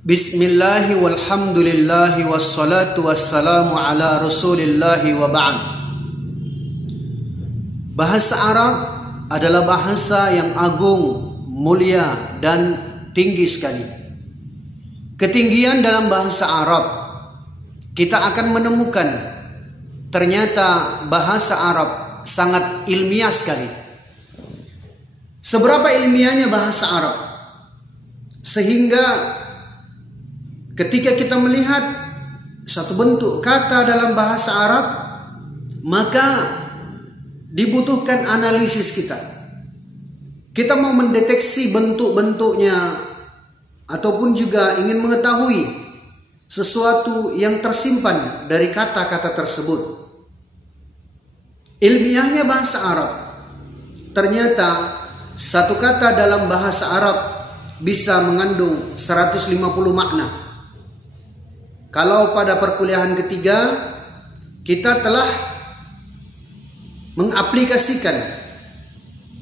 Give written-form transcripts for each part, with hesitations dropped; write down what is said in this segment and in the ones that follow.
Bismillahi walhamdulillahi wassalatu wassalamu ala rasulillahi wa ba'd. Bahasa Arab adalah bahasa yang agung, mulia dan tinggi sekali. Ketinggian dalam bahasa Arab, kita akan menemukan ternyata bahasa Arab sangat ilmiah sekali. Seberapa ilmiahnya bahasa Arab, sehingga ketika kita melihat satu bentuk kata dalam bahasa Arab, maka dibutuhkan analisis kita. Kita mau mendeteksi bentuk-bentuknya ataupun juga ingin mengetahui sesuatu yang tersimpan dari kata-kata tersebut. Ilmiahnya bahasa Arab, ternyata satu kata dalam bahasa Arab bisa mengandung 150 makna. Kalau pada perkuliahan ketiga kita telah mengaplikasikan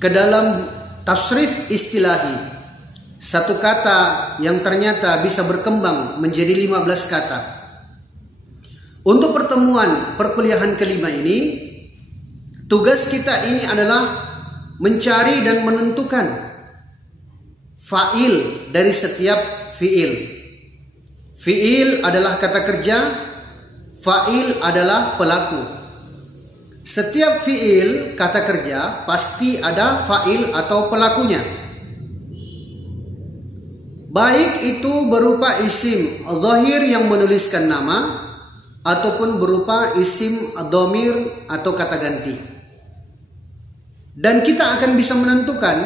ke dalam tasrif istilahi satu kata yang ternyata bisa berkembang menjadi 15 kata. Untuk pertemuan perkuliahan kelima ini, tugas kita ini adalah mencari dan menentukan fa'il dari setiap fi'il. Fi'il adalah kata kerja, fa'il adalah pelaku. Setiap fi'il kata kerja pasti ada fa'il atau pelakunya. Baik itu berupa isim dhahir yang menuliskan nama ataupun berupa isim dhamir atau kata ganti. Dan kita akan bisa menentukan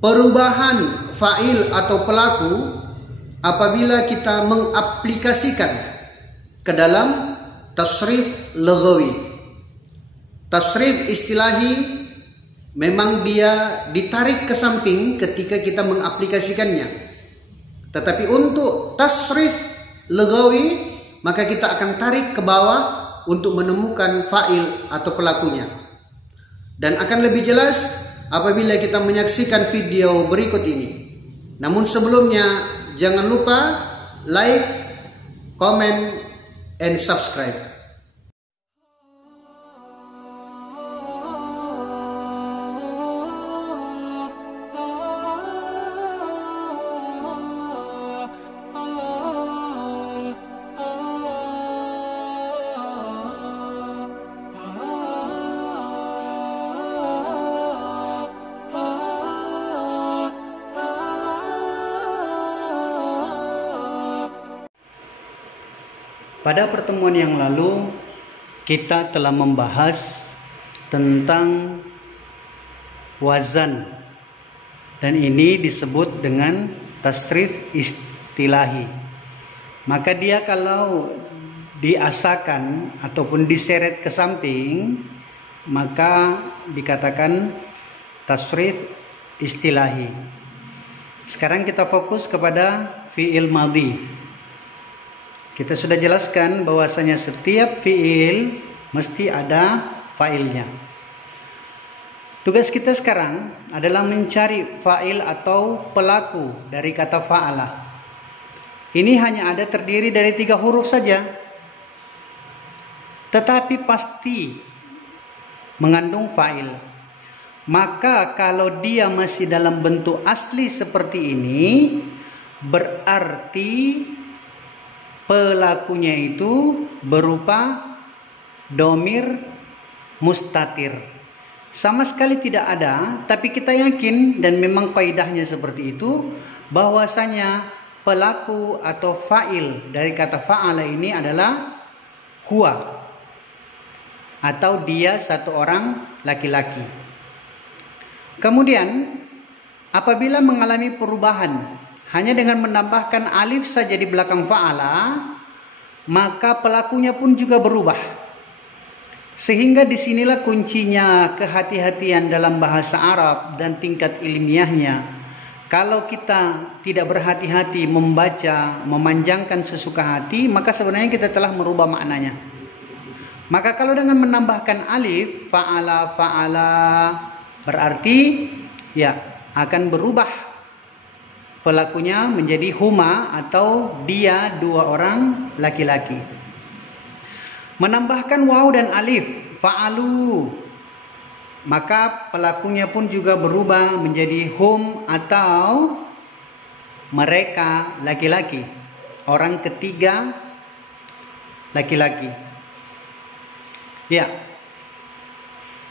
perubahan fa'il atau pelaku apabila kita mengaplikasikan ke dalam tasrif lughawi. Tasrif istilahi memang dia ditarik ke samping ketika kita mengaplikasikannya. Tetapi untuk tasrif lughawi maka kita akan tarik ke bawah untuk menemukan fa'il atau pelakunya. Dan akan lebih jelas apabila kita menyaksikan video berikut ini. Namun sebelumnya, jangan lupa like, comment, and subscribe. Pada pertemuan yang lalu kita telah membahas tentang wazan, dan ini disebut dengan tasrif istilahi. Maka dia kalau diasakan ataupun diseret ke samping maka dikatakan tasrif istilahi. Sekarang kita fokus kepada fi'il madhi. Kita sudah jelaskan bahwasanya setiap fi'il mesti ada fa'ilnya. Tugas kita sekarang adalah mencari fa'il atau pelaku dari kata fa'ala. Ini hanya ada terdiri dari 3 huruf saja, tetapi pasti mengandung fa'il. Maka kalau dia masih dalam bentuk asli seperti ini, berarti pelakunya itu berupa dhamir mustatir. Sama sekali tidak ada, tapi kita yakin dan memang kaidahnya seperti itu, bahwasanya pelaku atau fa'il dari kata fa'ala ini adalah huwa, atau dia satu orang laki-laki. Kemudian apabila mengalami perubahan hanya dengan menambahkan alif saja di belakang fa'ala, maka pelakunya pun juga berubah. Sehingga disinilah kuncinya kehati-hatian dalam bahasa Arab dan tingkat ilmiahnya. Kalau kita tidak berhati-hati membaca, memanjangkan sesuka hati, maka sebenarnya kita telah merubah maknanya. Maka kalau dengan menambahkan alif, fa'ala, berarti ya akan berubah pelakunya menjadi huma atau dia dua orang laki-laki. Menambahkan waw dan alif, fa'alu, maka pelakunya pun juga berubah menjadi hum atau mereka laki-laki, orang ketiga laki-laki. Ya,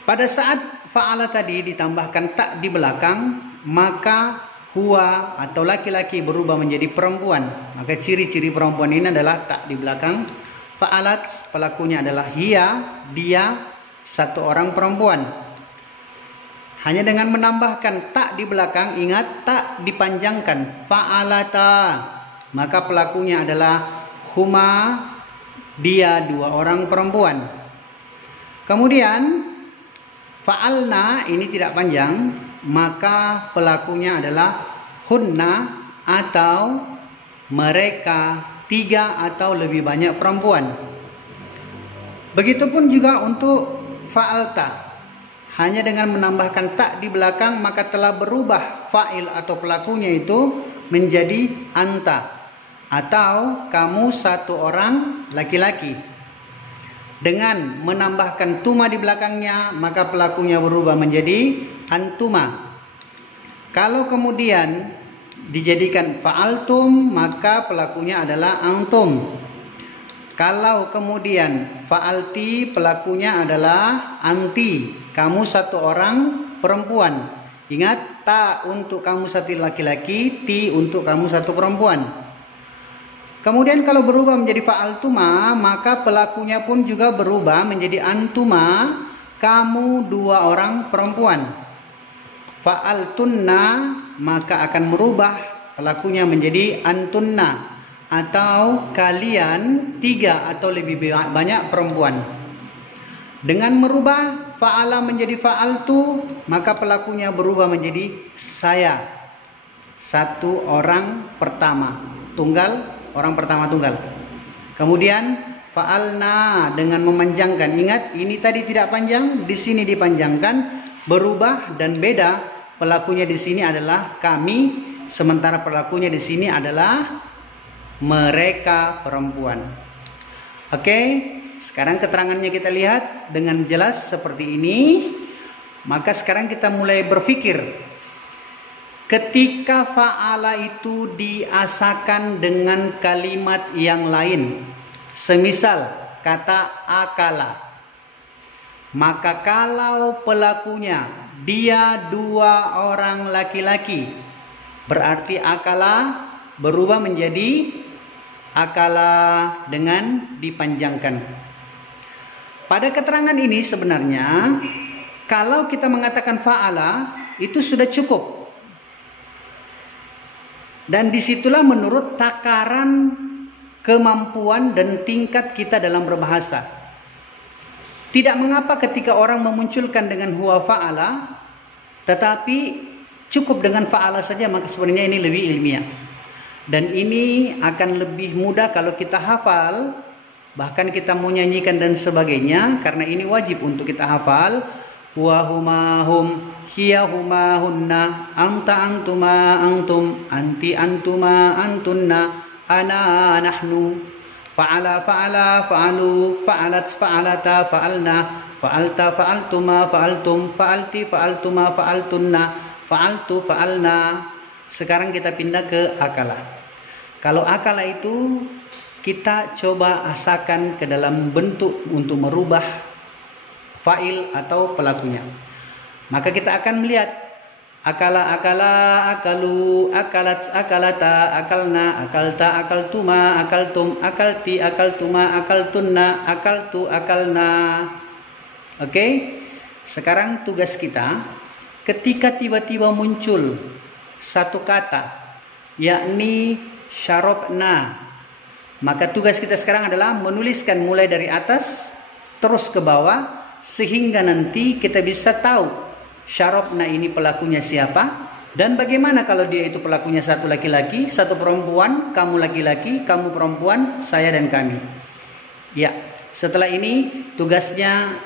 pada saat fa'ala tadi ditambahkan tak di belakang, maka huwa atau laki-laki berubah menjadi perempuan. Maka ciri-ciri perempuan ini adalah tak di belakang. Fa'alat, pelakunya adalah hiya, dia, satu orang perempuan. Hanya dengan menambahkan tak di belakang, ingat tak dipanjangkan, fa'alata, maka pelakunya adalah huma, dia dua orang perempuan. Kemudian fa'alna ini tidak panjang, maka pelakunya adalah hunna atau mereka tiga atau lebih banyak perempuan. Begitupun juga untuk fa'alta, hanya dengan menambahkan tak di belakang maka telah berubah fa'il atau pelakunya itu menjadi anta atau kamu satu orang laki-laki. Dengan menambahkan tuma di belakangnya, maka pelakunya berubah menjadi antuma. Kalau kemudian dijadikan fa'altum, maka pelakunya adalah antum. Kalau kemudian fa'alti, pelakunya adalah anti, kamu satu orang perempuan. Ingat, ta untuk kamu satu laki-laki, ti untuk kamu satu perempuan. Kemudian kalau berubah menjadi fa'altuma, maka pelakunya pun juga berubah menjadi antuma, kamu dua orang perempuan. Fa'altunna, maka akan merubah pelakunya menjadi antunna, atau kalian tiga atau lebih banyak perempuan. Dengan merubah fa'ala menjadi fa'altu, maka pelakunya berubah menjadi saya, satu orang pertama, tunggal, orang pertama tunggal. Kemudian fa'alna dengan memanjangkan. Ingat, ini tadi tidak panjang, di sini dipanjangkan, berubah dan beda. Pelakunya di sini adalah kami, sementara pelakunya di sini adalah mereka perempuan. Oke, sekarang keterangannya kita lihat dengan jelas seperti ini. Maka sekarang kita mulai berpikir. Ketika fa'ala itu diasakan dengan kalimat yang lain, semisal kata akala, maka kalau pelakunya dia dua orang laki-laki, berarti akala berubah menjadi akala dengan dipanjangkan. Pada keterangan ini sebenarnya kalau kita mengatakan fa'ala itu sudah cukup. Dan disitulah menurut takaran kemampuan dan tingkat kita dalam berbahasa. Tidak mengapa ketika orang memunculkan dengan huwa fa'ala, tetapi cukup dengan fa'ala saja, maka sebenarnya ini lebih ilmiah. Dan ini akan lebih mudah kalau kita hafal, bahkan kita mau nyanyikan dan sebagainya, karena ini wajib untuk kita hafal. Wa huma hum, hiya huma hunna, anta antuma antum, anti antuma antunna, ana nahnu, fa'ala fa'ala fa'alu, fa'alat fa'alata fa'alna, fa'alta fa'altuma fa'altum, fa'alti fa'altuma fa'altunna, fa'altu fa'alna. Sekarang kita pindah ke akala. Kalau akala itu kita coba asakan ke dalam bentuk untuk merubah fa'il atau pelakunya. Maka kita akan melihat akala, akala, akalu, akalat, akalata, akalna, akalta, akaltuma, akaltum, akalti, akaltuma, akaltunna, akaltu, akalna. Oke? Sekarang tugas kita, ketika tiba-tiba muncul satu kata, yakni syarobna, maka tugas kita sekarang adalah menuliskan mulai dari atas terus ke bawah, sehingga nanti kita bisa tahu syarobna ini pelakunya siapa, dan bagaimana kalau dia itu pelakunya satu laki-laki, satu perempuan, kamu laki-laki, kamu perempuan, saya dan kami. Ya, setelah ini tugasnya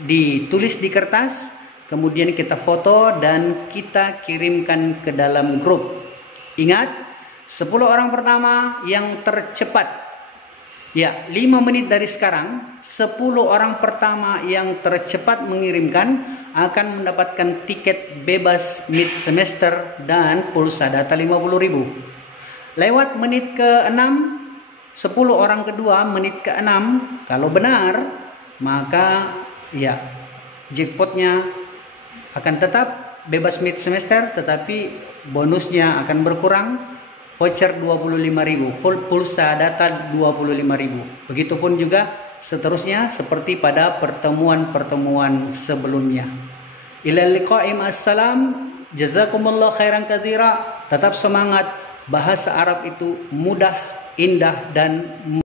ditulis di kertas, kemudian kita foto dan kita kirimkan ke dalam grup. Ingat, 10 orang pertama yang tercepat, ya 5 menit dari sekarang, 10 orang pertama yang tercepat mengirimkan akan mendapatkan tiket bebas mid semester dan pulsa data 50.000. Lewat menit ke-6, 10 orang kedua menit ke-6, kalau benar, maka ya jackpotnya akan tetap bebas mid semester, tetapi bonusnya akan berkurang. Voucher 25.000, full pulsa data 25.000. Begitupun juga seterusnya seperti pada pertemuan-pertemuan sebelumnya. Ilal liqa'im, assalam, jazakumullah khairan katsira. Tetap semangat, bahasa Arab itu mudah, indah dan